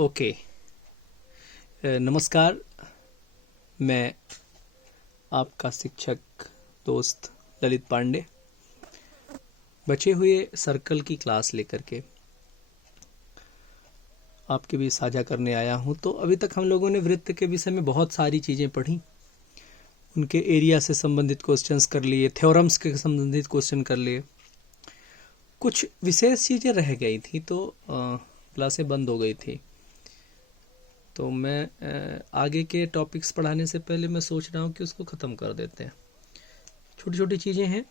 Okay. नमस्कार, मैं आपका शिक्षक दोस्त ललित पांडे बचे हुए सर्कल की क्लास लेकर के आपके बीच साझा करने आया हूं। तो अभी तक हम लोगों ने वृत्त के विषय में बहुत सारी चीज़ें पढ़ी, उनके एरिया से संबंधित क्वेश्चंस कर लिए, थ्योरम्स के संबंधित क्वेश्चन कर लिए, कुछ विशेष चीज़ें रह गई थी तो क्लासें बंद हो गई थी। तो मैं आगे के टॉपिक्स पढ़ाने से पहले मैं सोच रहा हूँ कि उसको ख़त्म कर देते हैं। छोटी छोटी चीज़ें हैं,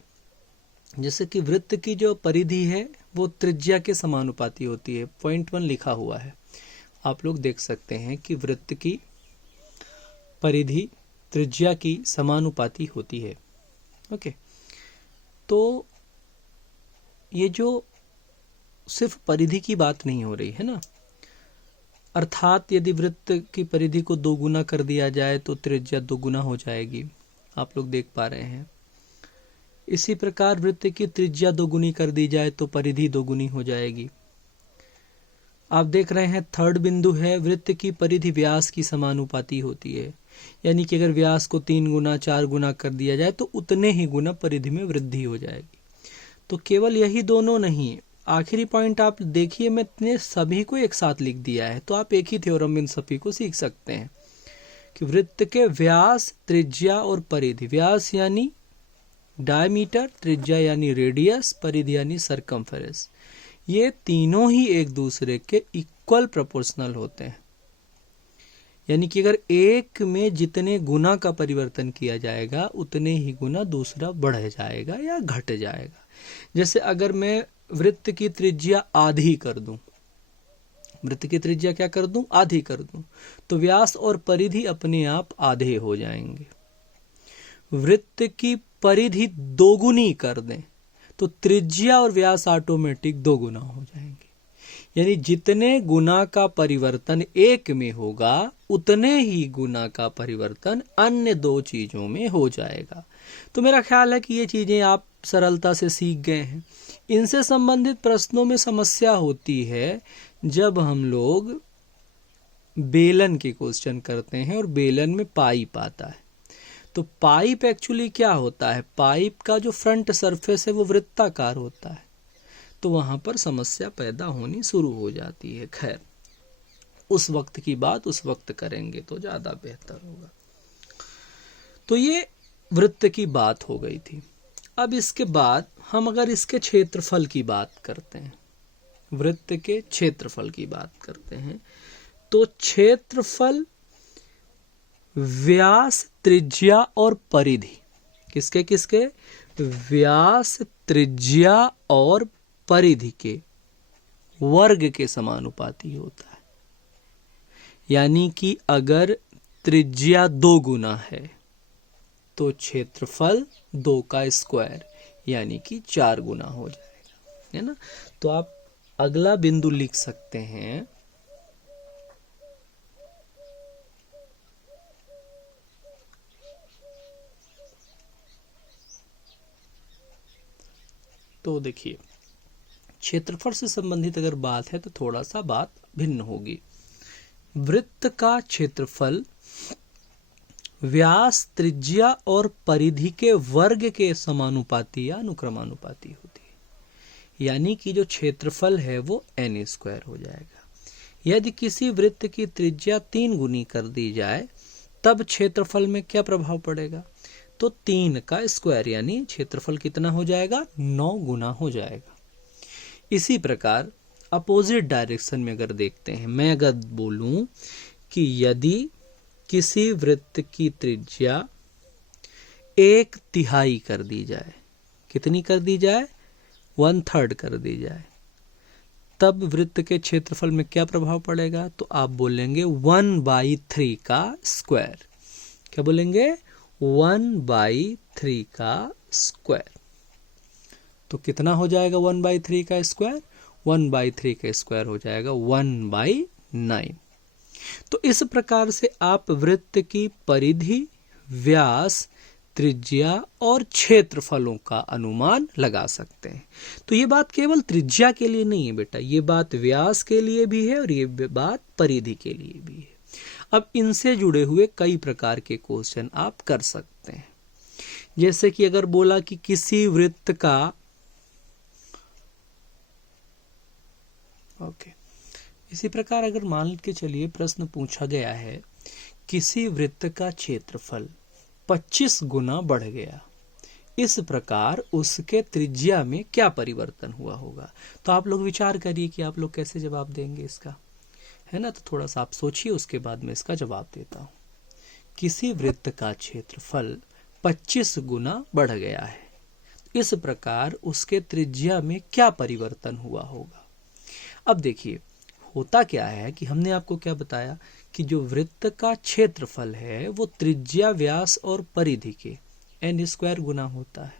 जैसे कि वृत्त की जो परिधि है वो त्रिज्या के समानुपाती होती है। पॉइंट 1 लिखा हुआ है, आप लोग देख सकते हैं कि वृत्त की परिधि त्रिज्या की समानुपाती होती है। ओके, तो ये जो सिर्फ परिधि की बात नहीं हो रही है ना, अर्थात यदि वृत्त की परिधि को 2 गुना कर दिया जाए तो त्रिज्या 2 गुना हो जाएगी, आप लोग देख पा रहे हैं। इसी प्रकार वृत्त की त्रिज्या 2 गुनी कर दी जाए तो परिधि 2 गुनी हो जाएगी। आप देख रहे हैं थर्ड बिंदु है, वृत्त की परिधि व्यास की समानुपाती होती है, यानी कि अगर व्यास को 3 गुना 4 गुना कर दिया जाए तो उतने ही गुना परिधि में वृद्धि हो जाएगी। तो केवल यही दोनों नहीं, आखिरी पॉइंट आप देखिए, मैंने सभी को एक साथ लिख दिया है, तो आप एक ही थ्योरम इन सभी को सीख सकते हैं कि वृत्त के व्यास, त्रिज्या और परिधि। व्यास यानी डायमीटर, त्रिज्या यानी रेडियस, परिधि यानी सरकमफेरेंस, ये तीनों ही एक दूसरे के इक्वल प्रोपोर्शनल होते हैं। यानी कि अगर एक में जितने गुना का परिवर्तन किया जाएगा उतने ही गुना दूसरा बढ़ जाएगा या घट जाएगा। जैसे अगर मैं वृत्त की त्रिज्या आधी कर दूं, वृत्त की त्रिज्या क्या कर दूं, आधी कर दूं, तो व्यास और परिधि अपने आप आधे हो जाएंगे। वृत्त की परिधि 2 गुनी कर दें तो त्रिज्या और व्यास ऑटोमेटिक 2 गुना हो जाएंगे। यानी जितने गुना का परिवर्तन एक में होगा उतने ही गुना का परिवर्तन अन्य 2 चीजों में हो जाएगा। तो मेरा ख्याल है कि ये चीजें आप सरलता से सीख गए हैं। इनसे संबंधित प्रश्नों में समस्या होती है जब हम लोग बेलन के क्वेश्चन करते हैं और बेलन में पाइप आता है। तो पाइप एक्चुअली क्या होता है, पाइप का जो फ्रंट सरफेस है वो वृत्ताकार होता है, तो वहां पर समस्या पैदा होनी शुरू हो जाती है। खैर, उस वक्त की बात उस वक्त करेंगे तो ज्यादा बेहतर होगा। तो ये वृत्त की बात हो गई थी। अब इसके बाद हम अगर इसके क्षेत्रफल की बात करते हैं, वृत्त के क्षेत्रफल की बात करते हैं, तो क्षेत्रफल व्यास, त्रिज्या और परिधि, किसके किसके, व्यास, त्रिज्या और परिधि के वर्ग के समानुपाती होता है। यानी कि अगर त्रिज्या 2 गुना है तो क्षेत्रफल 2 का स्क्वायर यानी कि 4 गुना हो जाएगा, है ना। तो आप अगला बिंदु लिख सकते हैं, तो देखिए क्षेत्रफल से संबंधित अगर बात है तो थोड़ा सा बात भिन्न होगी। वृत्त का क्षेत्रफल व्यास, त्रिज्या और परिधि के वर्ग के समानुपाती या अनुक्रमानुपाती होती है। यानी कि जो क्षेत्रफल है वो n स्क्वायर हो जाएगा। यदि किसी वृत्त की त्रिज्या 3 गुनी कर दी जाए तब क्षेत्रफल में क्या प्रभाव पड़ेगा, तो 3 का स्क्वायर यानी क्षेत्रफल कितना हो जाएगा, 9 गुना हो जाएगा। इसी प्रकार अपोजिट डायरेक्शन में अगर देखते हैं, मैं अगर बोलूं कि यदि किसी वृत्त की त्रिज्या 1/3 कर दी जाए, कितनी कर दी जाए, 1/3 कर दी जाए, तब वृत्त के क्षेत्रफल में क्या प्रभाव पड़ेगा, तो आप बोलेंगे 1/3 का स्क्वायर। क्या बोलेंगे, 1/3 का स्क्वायर। तो कितना हो जाएगा 1/3 का स्क्वायर, 1/3 का स्क्वायर हो जाएगा 1/9। तो इस प्रकार से आप वृत्त की परिधि, व्यास, त्रिज्या और क्षेत्रफलों का अनुमान लगा सकते हैं। तो ये बात केवल त्रिज्या के लिए नहीं है बेटा, ये बात व्यास के लिए भी है और ये बात परिधि के लिए भी है। अब इनसे जुड़े हुए कई प्रकार के क्वेश्चन आप कर सकते हैं। जैसे कि अगर बोला कि किसी वृत्त का इसी प्रकार अगर मान के चलिए प्रश्न पूछा गया है, किसी वृत्त का क्षेत्रफल 25 गुना बढ़ गया, इस प्रकार उसके त्रिज्या में क्या परिवर्तन हुआ होगा। तो आप लोग विचार करिए कि आप लोग कैसे जवाब देंगे इसका, है ना। तो थोड़ा सा आप सोचिए, उसके बाद मैं इसका जवाब देता हूं। किसी वृत्त का क्षेत्रफल 25 गुना बढ़ गया है, इस प्रकार उसके त्रिज्या में क्या परिवर्तन हुआ होगा। अब देखिए होता क्या है कि हमने आपको क्या बताया कि जो वृत्त का क्षेत्रफल है वो त्रिज्या, व्यास और परिधि के n² गुना होता है।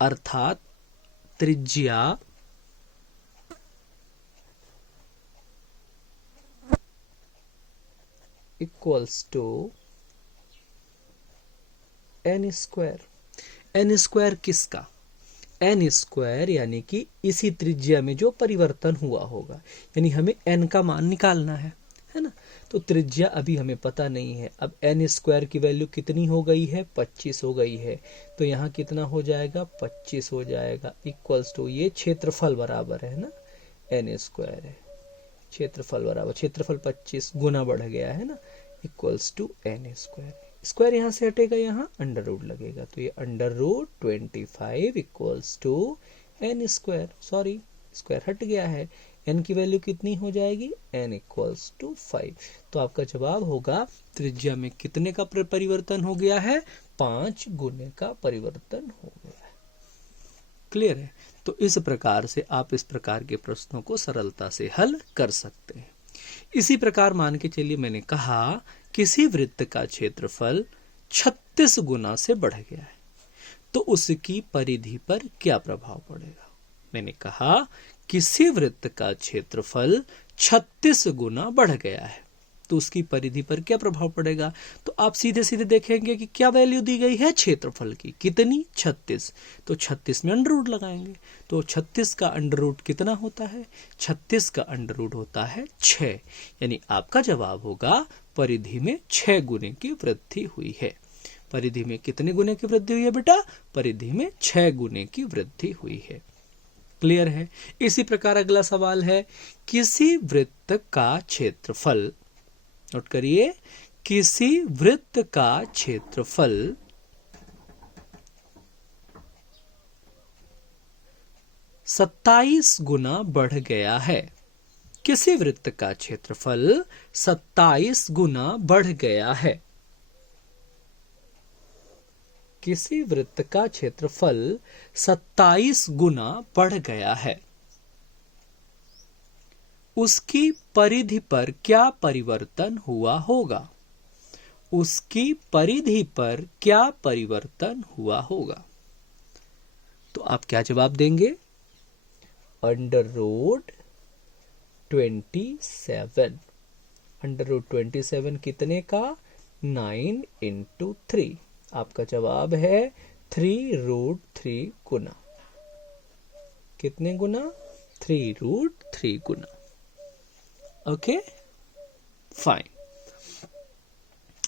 अर्थात त्रिज्या इक्वल्स टू n²। n² किसका? n² यानी कि इसी त्रिज्या में जो परिवर्तन हुआ होगा, यानी हमें n का मान निकालना है ना। तो त्रिज्या अभी हमें पता नहीं है। अब n² की वैल्यू कितनी हो गई है? 25 हो गई है। तो यहाँ कितना हो जाएगा? 25 हो जाएगा, इक्वल्स टू ये क्षेत्रफल बराबर है ना, n² है, क्षेत्रफल बराबर, क्षेत्रफल 25 गुना बढ़ गया है ना, इक्वल्स टू n²। स्क्वायर यहाँ से हटेगा, यहाँ अंडर रूट लगेगा, तो ये under root 25 equals to n²। Sorry, square हट गया है, n की वैल्यू कितनी हो जाएगी? n equals to 5। तो आपका जवाब होगा त्रिज्या में कितने का परिवर्तन हो गया है? 5 गुने का परिवर्तन हो गया है। क्लियर है? तो इस प्रकार से आप इस प्रकार के प्रश्नों को सरलता से हल कर सकते हैं। इसी प्रकार मान के चलिए मैंने कहा किसी वृत्त का क्षेत्रफल 36 गुना से बढ़ गया है, तो उसकी परिधि पर क्या प्रभाव पड़ेगा। मैंने कहा किसी वृत्त का क्षेत्रफल 36 गुना बढ़ गया है, तो उसकी परिधि पर क्या प्रभाव पड़ेगा। तो आप सीधे सीधे देखेंगे कि क्या वैल्यू दी गई है क्षेत्रफल की, कितनी? 36। तो 36 में अंडर रूट लगाएंगे, तो 36 का अंडर रूट कितना होता है? 36 का अंडर रूट होता है 6। यानी आपका जवाब होगा परिधि में 6 गुने की वृद्धि हुई है। परिधि में कितने गुने की वृद्धि हुई है बेटा? परिधि में 6 गुने की वृद्धि हुई है। क्लियर है? इसी प्रकार अगला सवाल है, किसी वृत्त का क्षेत्रफल, नोट करिए, किसी वृत्त का क्षेत्रफल 27 गुना बढ़ गया है। किसी वृत्त का क्षेत्रफल 27 गुना बढ़ गया है। किसी वृत्त का क्षेत्रफल 27 गुना बढ़ गया है, उसकी परिधि पर क्या परिवर्तन हुआ होगा। उसकी परिधि पर क्या परिवर्तन हुआ होगा। तो आप क्या जवाब देंगे? Under root 27। अंडर रूट 27 कितने का? 9 इंटू 3। आपका जवाब है 3√3 गुना। कितने गुना? 3√3 गुना। Okay, fine.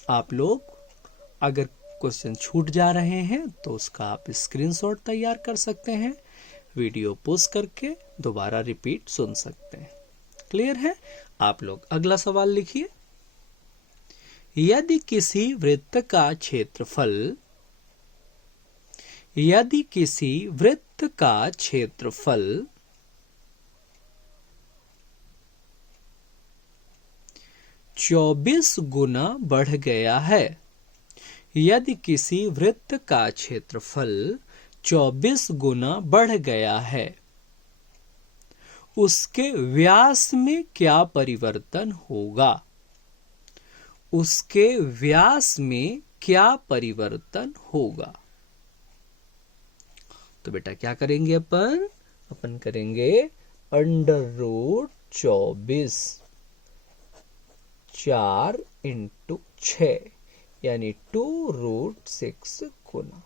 आप लोग अगर क्वेश्चन छूट जा रहे हैं तो उसका आप स्क्रीनशॉट तैयार कर सकते हैं, वीडियो पॉज करके दोबारा रिपीट सुन सकते हैं। क्लियर है? आप लोग अगला सवाल लिखिए। यदि किसी वृत्त का क्षेत्रफल 24 गुना बढ़ गया है। यदि किसी वृत्त का क्षेत्रफल 24 गुना बढ़ गया है, उसके व्यास में क्या परिवर्तन होगा। उसके व्यास में क्या परिवर्तन होगा। तो बेटा क्या करेंगे अपन करेंगे अंडर रूट 24 4 इंटू 6 यानी 2√6 गुना।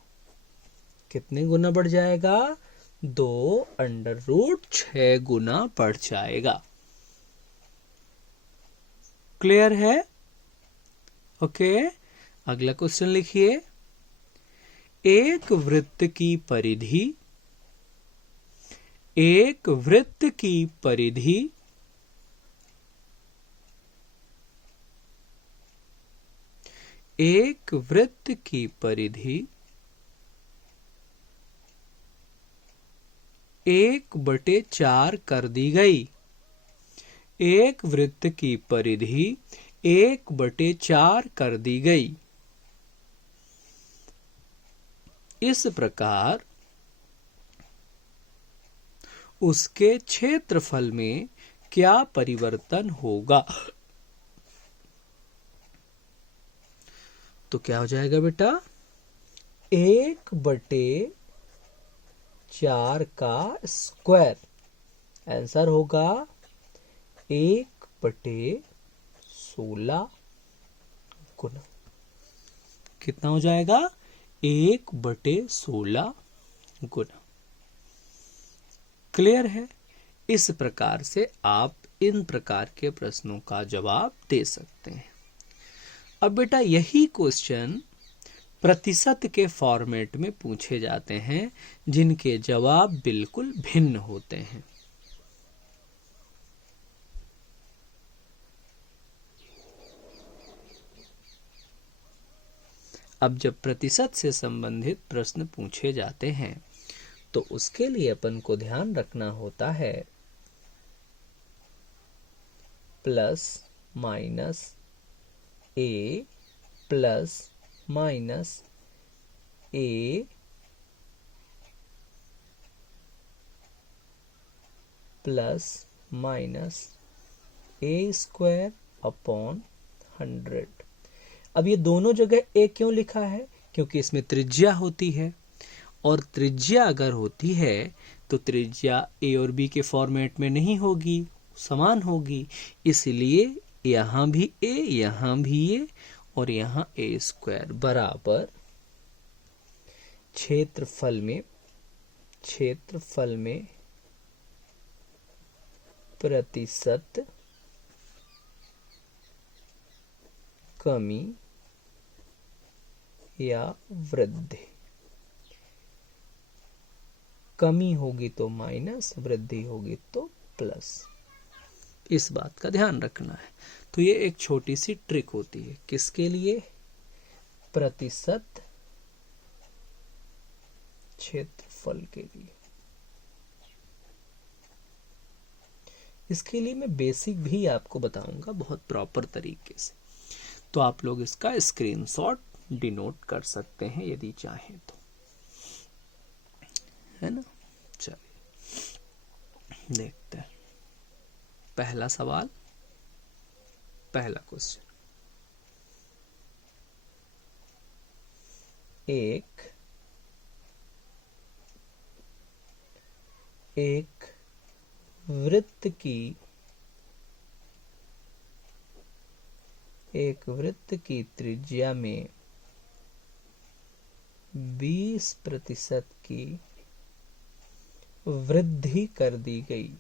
कितने गुना बढ़ जाएगा? 2√6 गुना बढ़ जाएगा। क्लियर है? ओके, अगला क्वेश्चन लिखिए। एक वृत्त की परिधि, एक वृत्त की परिधि एक वृत्त की परिधि 1/4 कर दी गई। एक वृत्त की परिधि 1/4 कर दी गई। इस प्रकार उसके क्षेत्रफल में क्या परिवर्तन होगा? तो क्या हो जाएगा बेटा? 1/4 का स्क्वायर। आंसर होगा 1/16 गुना। कितना हो जाएगा? 1/16 गुना। क्लियर है? इस प्रकार से आप इन प्रकार के प्रश्नों का जवाब दे सकते हैं। अब बेटा यही क्वेश्चन प्रतिशत के फॉर्मेट में पूछे जाते हैं, जिनके जवाब बिल्कुल भिन्न होते हैं। अब जब प्रतिशत से संबंधित प्रश्न पूछे जाते हैं तो उसके लिए अपन को ध्यान रखना होता है प्लस माइनस ए प्लस माइनस ए प्लस माइनस ए स्क्वायर अपॉन 100। अब ये दोनों जगह ए क्यों लिखा है? क्योंकि इसमें त्रिज्या होती है, और त्रिज्या अगर होती है तो त्रिज्या ए और बी के फॉर्मेट में नहीं होगी, समान होगी। इसलिए यहाँ भी ए, यहाँ भी ए, और यहाँ ए स्क्वायर बराबर क्षेत्रफल में प्रतिशत कमी या वृद्धि। कमी होगी तो माइनस, वृद्धि होगी तो प्लस। इस बात का ध्यान रखना है। तो ये एक छोटी सी ट्रिक होती है। किसके लिए? प्रतिशत क्षेत्रफल के लिए। इसके लिए मैं बेसिक भी आपको बताऊंगा बहुत प्रॉपर तरीके से, तो आप लोग इसका स्क्रीनशॉट डिनोट कर सकते हैं यदि चाहें तो, है ना। चलिए देखते हैं पहला सवाल, पहला क्वेश्चन। एक वृत्त की त्रिज्या में 20% की वृद्धि कर दी गई।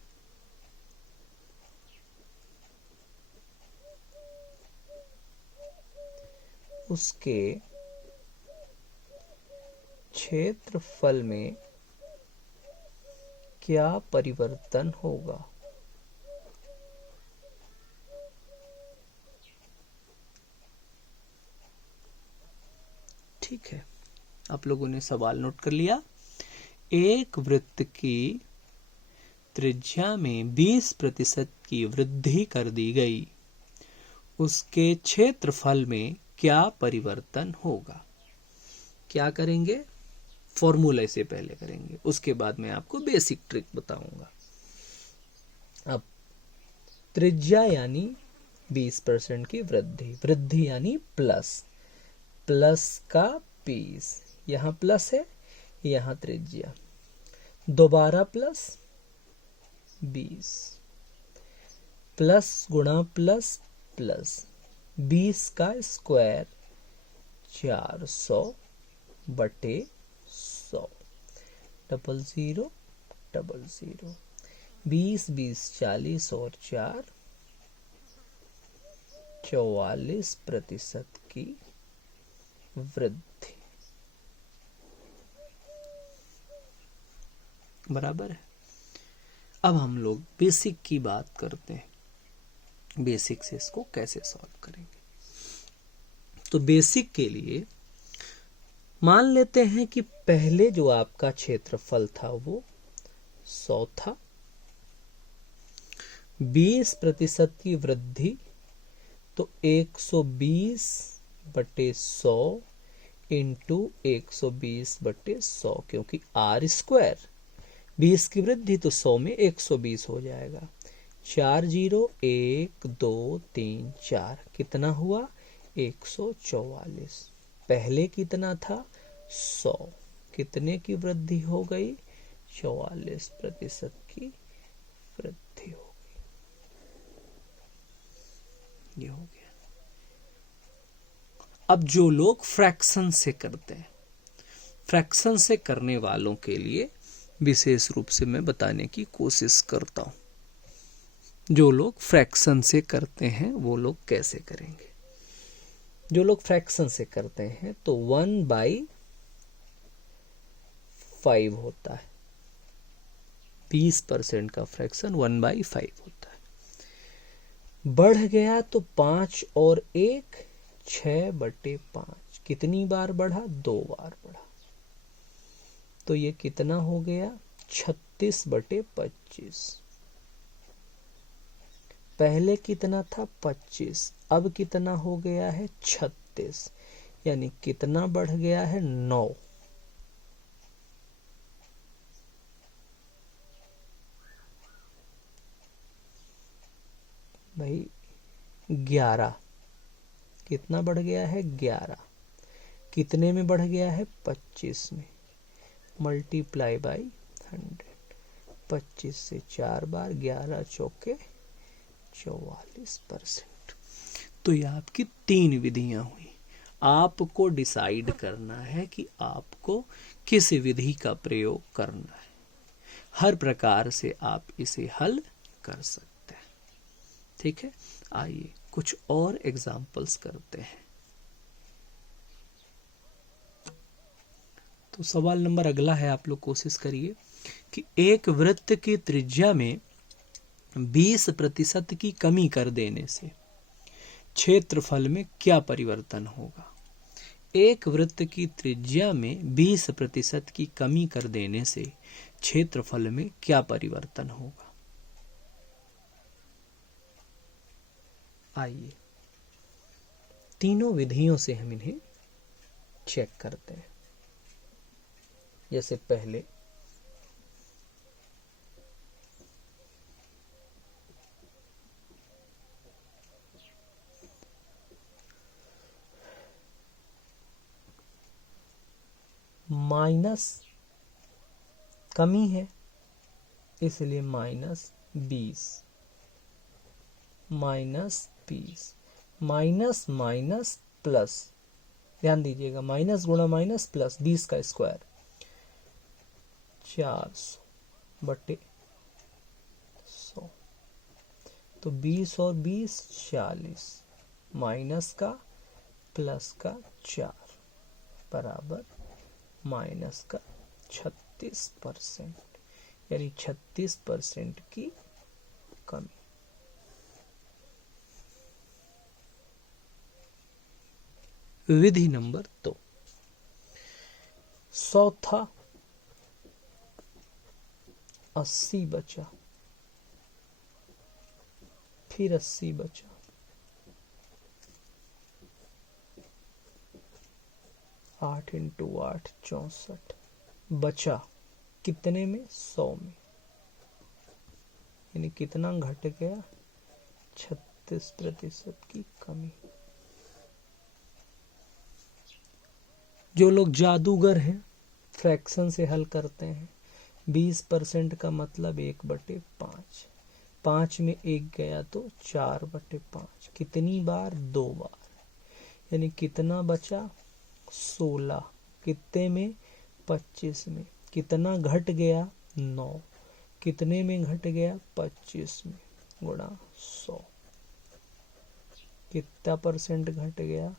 उसके क्षेत्रफल में क्या परिवर्तन होगा? ठीक है, आप लोगों ने सवाल नोट कर लिया। एक वृत्त की त्रिज्या में 20% की वृद्धि कर दी गई। उसके क्षेत्रफल में क्या परिवर्तन होगा? क्या करेंगे? फॉर्मूला से पहले करेंगे, उसके बाद मैं आपको बेसिक ट्रिक बताऊंगा। अब त्रिज्या यानी 20% की वृद्धि, वृद्धि यानी प्लस, प्लस का 20, यहां प्लस है, यहां त्रिज्या, दोबारा प्लस 20, प्लस गुणा प्लस प्लस, 20 का स्क्वायर 420, बटे 100, 00 00, 20 20 40 और 4 44% की वृद्धि। बराबर है। अब हम लोग बेसिक की बात करते हैं, बेसिक से इसको कैसे सॉल्व करेंगे। तो बेसिक के लिए मान लेते हैं कि पहले जो आपका क्षेत्रफल था वो 100 था, 20% की वृद्धि तो 120 बटे 100 इंटू 120 बटे 100, क्योंकि आर स्क्वायर 20 की वृद्धि तो 100 में 120 हो जाएगा। 4 0 1 2 3 4 कितना हुआ 144। पहले कितना था 100, कितने की वृद्धि हो गई 44% की वृद्धि हो गई। ये हो गया। अब जो लोग फ्रैक्शन से करते हैं, फ्रैक्शन से करने वालों के लिए विशेष रूप से मैं बताने की कोशिश करता हूं। जो लोग फ्रैक्शन से करते हैं वो लोग कैसे करेंगे। जो लोग फ्रैक्शन से करते हैं तो 1/5 होता है, 20% का फ्रैक्शन 1/5 होता है। बढ़ गया तो 5 और 1 6 बटे 5, कितनी बार बढ़ा 2 बार बढ़ा, तो ये कितना हो गया 36 बटे 25। पहले कितना था 25, अब कितना हो गया है 36, यानी कितना बढ़ गया है 9। भाई 11, कितना बढ़ गया है 11, कितने में बढ़ गया है 25 में, मल्टीप्लाई बाई 100, 25 से 4 बार, 11 चौके 44%। तो ये आपकी 3 विधियां हुई। आपको डिसाइड करना है कि आपको किस विधि का प्रयोग करना है। हर प्रकार से आप इसे हल कर सकते हैं। ठीक है, आइए कुछ और एग्जाम्पल्स करते हैं। तो सवाल नंबर अगला है, आप लोग कोशिश करिए कि एक वृत्त की त्रिज्या में 20% की कमी कर देने से क्षेत्रफल में क्या परिवर्तन होगा। एक वृत्त की त्रिज्या में 20% की कमी कर देने से क्षेत्रफल में क्या परिवर्तन होगा। आइए तीनों विधियों से हम इन्हें चेक करते हैं। जैसे पहले माइनस कमी है, इसलिए -20, -20, माइनस माइनस प्लस, ध्यान दीजिएगा माइनस गुणा माइनस प्लस, 20 का स्क्वायर 400 बटे 100, तो 20 और 20 40, माइनस का प्लस का 4 बराबर माइनस का 36%, यानी 36% की कमी। विधि नंबर 2, 100 था 80 बचा, फिर 80 बचा, 8 × 8 64 बचा, कितने में 100 में, यानी कितना घट गया 36% की कमी। जो लोग जादूगर हैं, फ्रैक्शन से हल करते हैं, 20% का मतलब 1/5, 5 में 1 गया तो 4/5, कितनी बार 2 बार, यानी कितना बचा 16, कितने में? 25 में। कितना घट गया? 9। कितने में घट गया? 25 में, गुणा 100। कितना परसेंट घट गया?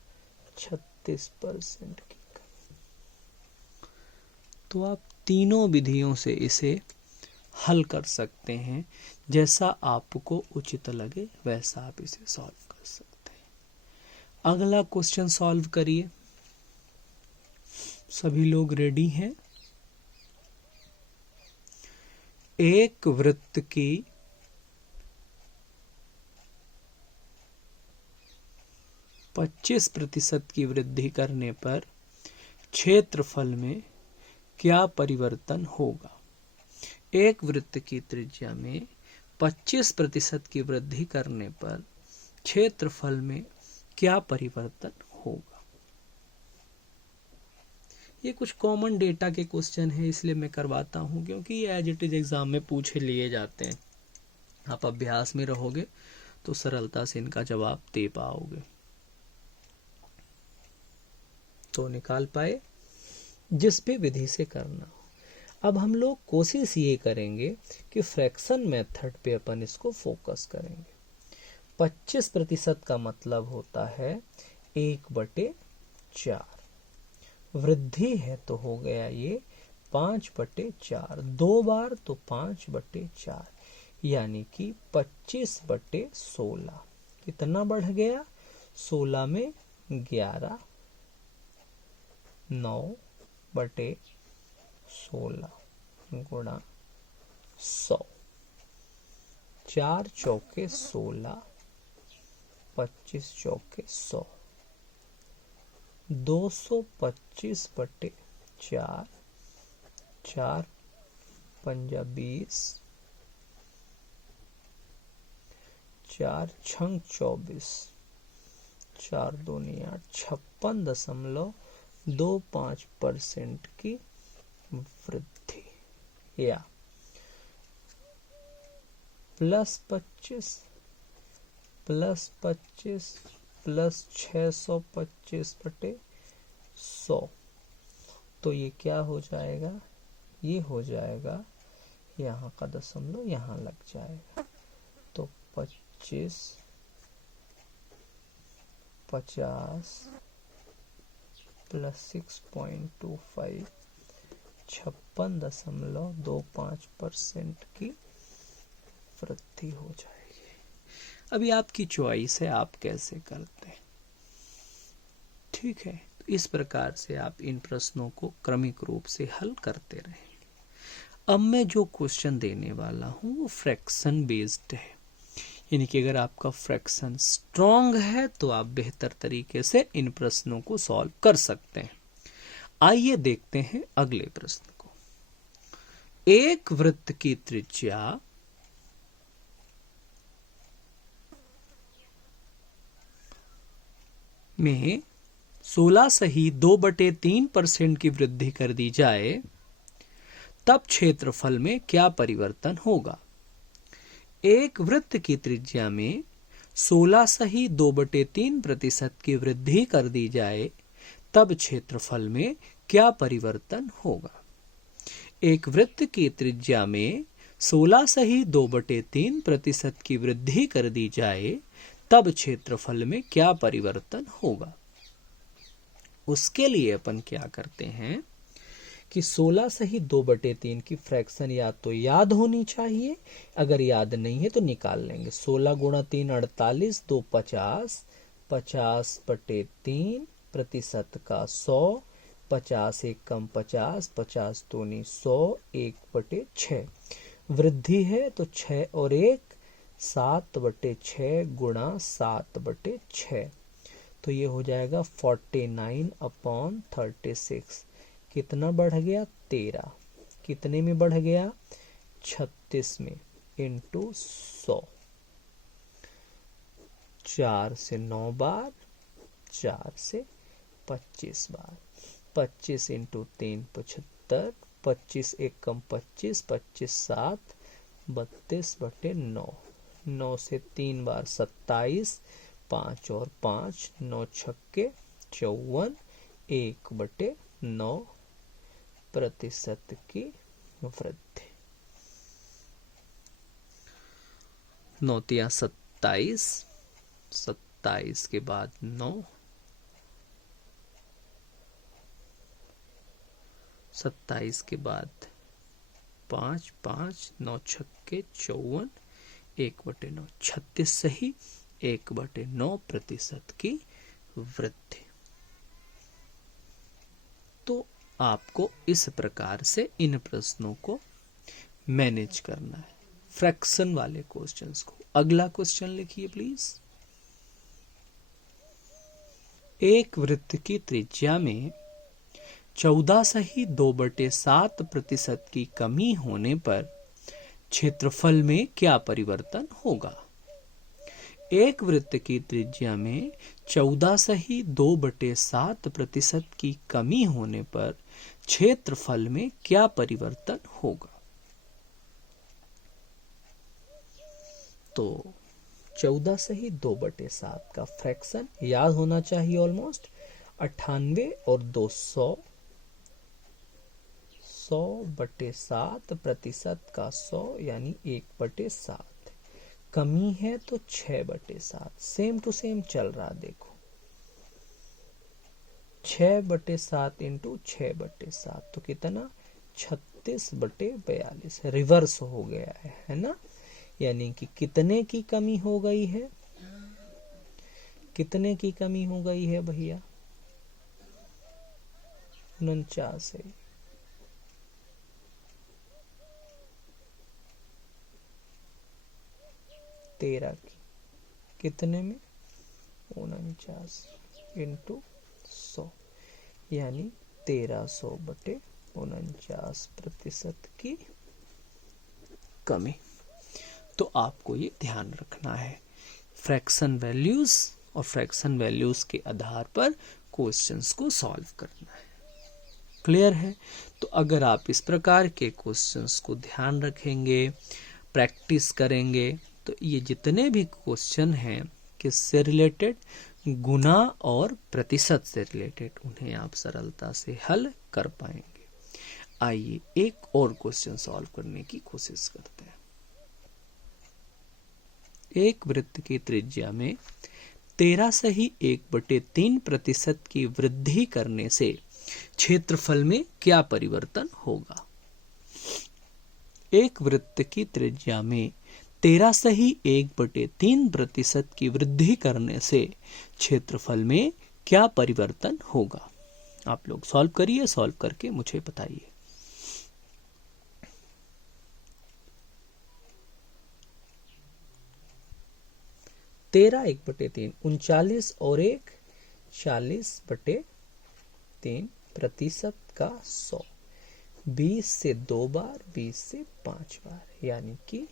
36% की। तो आप तीनों विधियों से इसे हल कर सकते हैं, जैसा आपको उचित लगे वैसा आप इसे सॉल्व कर सकते हैं। अगला क्वेश्चन सॉल्व करिए। सभी लोग रेडी हैं? एक वृत्त की 25% की वृद्धि करने पर क्षेत्रफल में क्या परिवर्तन होगा? एक वृत्त की त्रिज्या में 25% की वृद्धि करने पर क्षेत्रफल में क्या परिवर्तन होगा? ये कुछ कॉमन डेटा के क्वेश्चन है, इसलिए मैं करवाता हूं, क्योंकि ये एज इट इज एग्जाम में पूछे लिए जाते हैं। आप अभ्यास में रहोगे तो सरलता से इनका जवाब दे पाओगे। तो निकाल पाए? जिस भी विधि से करना हो। अब हम लोग कोशिश ये करेंगे कि फ्रैक्शन मेथड पे अपन इसको फोकस करेंगे। 25% का मतलब होता है 1/4। वृद्धि है तो हो गया ये 5/4, 2 बार तो 5/4, यानी कि 25/16। कितना बढ़ गया? 16 में 11, 9/16 गुणा 100। 4 चौके 16, 25 चौके 100, 225/4, 4 पंजा 20, 4 छंग 24, 4 दूनी 8, 56.25% की वृद्धि, या +25 +25 +625/100। तो ये क्या हो जाएगा? ये हो जाएगा, यहाँ का दशमलव यहाँ लग जाएगा, तो 25 50 + 6.25 56.25% की वृद्धि हो जाएगी। अभी आपकी चॉइस है, आप कैसे करते हैं। ठीक है, तो इस प्रकार से आप इन प्रश्नों को क्रमिक रूप से हल करते रहें। अब मैं जो क्वेश्चन देने वाला हूं वो फ्रैक्शन बेस्ड है, यानी कि अगर आपका फ्रैक्शन स्ट्रॉन्ग है तो आप बेहतर तरीके से इन प्रश्नों को सॉल्व कर सकते हैं। आइए देखते हैं अगले प्रश्न को। एक वृत्त की त्रिज्या में 16 सही 2/3% की वृद्धि कर दी जाए, तब क्षेत्रफल में क्या परिवर्तन होगा? एक वृत्त की त्रिज्या में 16 सही 2/3% की वृद्धि कर दी जाए, तब क्षेत्रफल में क्या परिवर्तन होगा? एक वृत्त की त्रिज्या में 16 सही 2/3% की वृद्धि कर दी जाए, तब क्षेत्रफल में क्या परिवर्तन होगा? उसके लिए अपन क्या करते हैं कि 16 सही 2/3 की फ्रैक्शन या तो याद होनी चाहिए, अगर याद नहीं है तो निकाल लेंगे। 16 गुणा 3 48, 2 50, 50/3 प्रतिशत का 100, 50 1 कम 50, 50 दूनी 100, 1/6। वृद्धि है तो 6 और 1 7/6 गुणा 7/6, तो ये हो जाएगा 49/36। कितना बढ़ गया? 13। कितने में बढ़ गया? 36 में, इंटू 100। 4 से 9 बार, 4 से 25 बार, 25 इंटू 3 75, 25 1 कम 25, 25 7 32/9, 9 से 3 बार 27, 5 और 5 9 छक्के 54, 1/9। 9% की वृद्धि। 9 तिया 27, 27 के बाद 9, 27 के बाद 5, 5, 9 छक्के 54, 1/9, 36 सही, 1/9% की वृद्धि। तो आपको इस प्रकार से इन प्रश्नों को मैनेज करना है, फ्रैक्शन वाले क्वेश्चंस को। अगला क्वेश्चन लिखिए प्लीज। एक वृत्त की त्रिज्या में 14.2/7% की कमी होने पर क्षेत्रफल में क्या परिवर्तन होगा? एक वृत्त की त्रिज्या में 14.2/7% की कमी होने पर क्षेत्रफल में क्या परिवर्तन होगा? तो 14/2/7 का फ्रैक्शन याद होना चाहिए ऑलमोस्ट 98 और 200, 100/7% का 100 यानी 1/7। कमी है तो 6/7, सेम टू सेम चल रहा। देखो 6/7 इंटू 6/7 तो कितना 36/42 रिवर्स हो गया है ना। यानी कि कितने की कमी हो गई है? कितने की कमी हो गई है भैया? 49 है। तेरह की कितने में? 49 इंटू 100 यानी 1300/49% की कमी। तो आपको ये ध्यान रखना है, फ्रैक्शन वैल्यूज और फ्रैक्शन वैल्यूज के आधार पर क्वेश्चंस को सॉल्व करना है। क्लियर है? तो अगर आप इस प्रकार के क्वेश्चंस को ध्यान रखेंगे, प्रैक्टिस करेंगे, तो ये जितने भी क्वेश्चन हैं किससे रिलेटेड, गुना और प्रतिशत से रिलेटेड, उन्हें आप सरलता से हल कर पाएंगे। आइए एक और क्वेश्चन सॉल्व करने की कोशिश करते हैं। एक वृत्त की त्रिज्या में 13.1/3% की वृद्धि करने से क्षेत्रफल में क्या परिवर्तन होगा? एक वृत्त की त्रिज्या में 13.1/3% की वृद्धि करने से क्षेत्रफल में क्या परिवर्तन होगा? आप लोग सॉल्व करिए, सॉल्व करके मुझे बताइए। तेरह 1/3, 39 और 1 40/3% का 100, 20 से 2 बार, 20 से 5 बार, यानी कि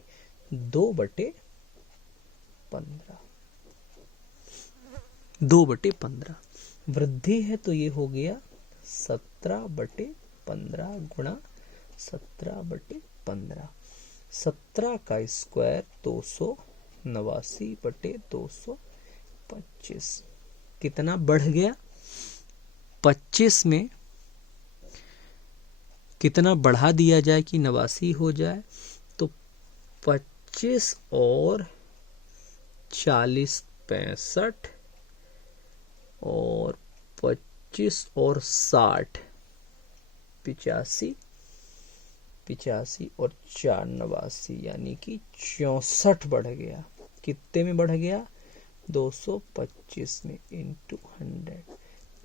2/15। 2/15 वृद्धि है तो ये हो गया 17/15 गुणा 17/15। 17 का स्क्वायर 289/225। कितना बढ़ गया? 25 में कितना बढ़ा दिया जाए कि 89 हो जाए? तो 25 और 40 65 और 25 और 60 85, 85 और 4 89 यानी कि 64 बढ़ गया। कितने में बढ़ गया? 225 में इंटू 100।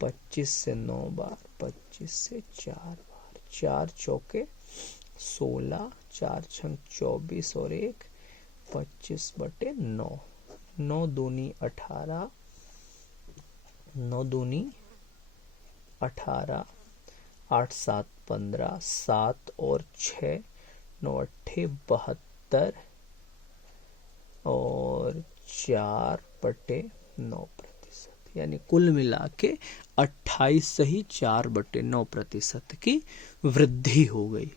25 से 9 बार, 25 से 4 बार, 4 चौके 16, 4 छंग 24 और 1 25/9। 9 दूनी 18, 9 दूनी 18, 8 7 15, 7 और 6 9 8 72 और 4/9%, यानी कुल मिला के 28 सही 4/9% की वृद्धि हो गई।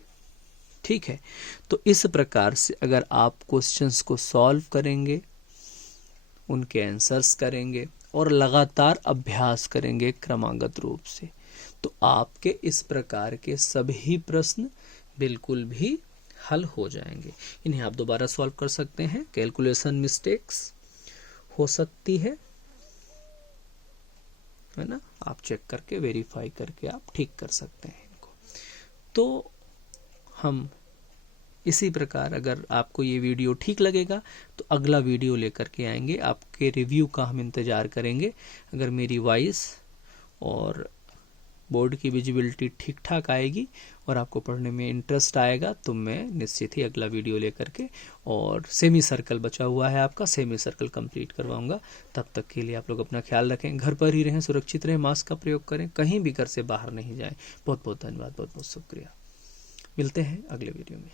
ठीक है, तो इस प्रकार से अगर आप क्वेश्चंस को सॉल्व करेंगे, उनके आंसर्स करेंगे और लगातार अभ्यास करेंगे क्रमागत रूप से, तो आपके इस प्रकार के सभी प्रश्न बिल्कुल भी हल हो जाएंगे। इन्हें आप दोबारा सॉल्व कर सकते हैं। कैलकुलेशन मिस्टेक्स हो सकती है ना, आप चेक करके वेरीफाई करके आप ठीक कर सकते हैं इनको। तो हम इसी प्रकार, अगर आपको ये वीडियो ठीक लगेगा तो अगला वीडियो लेकर के आएंगे, आपके रिव्यू का हम इंतज़ार करेंगे। अगर मेरी वॉइस और बोर्ड की विजिबिलिटी ठीक ठाक आएगी और आपको पढ़ने में इंटरेस्ट आएगा तो मैं निश्चित ही अगला वीडियो लेकर के, और सेमी सर्कल बचा हुआ है आपका, सेमी सर्कल कंप्लीट करवाऊंगा। तब तक के लिए आप लोग अपना ख्याल रखें, घर पर ही रहें, सुरक्षित रहें, मास्क का प्रयोग करें, कहीं भी घर से बाहर नहीं जाएं। बहुत बहुत धन्यवाद, बहुत बहुत शुक्रिया। मिलते हैं अगले वीडियो में।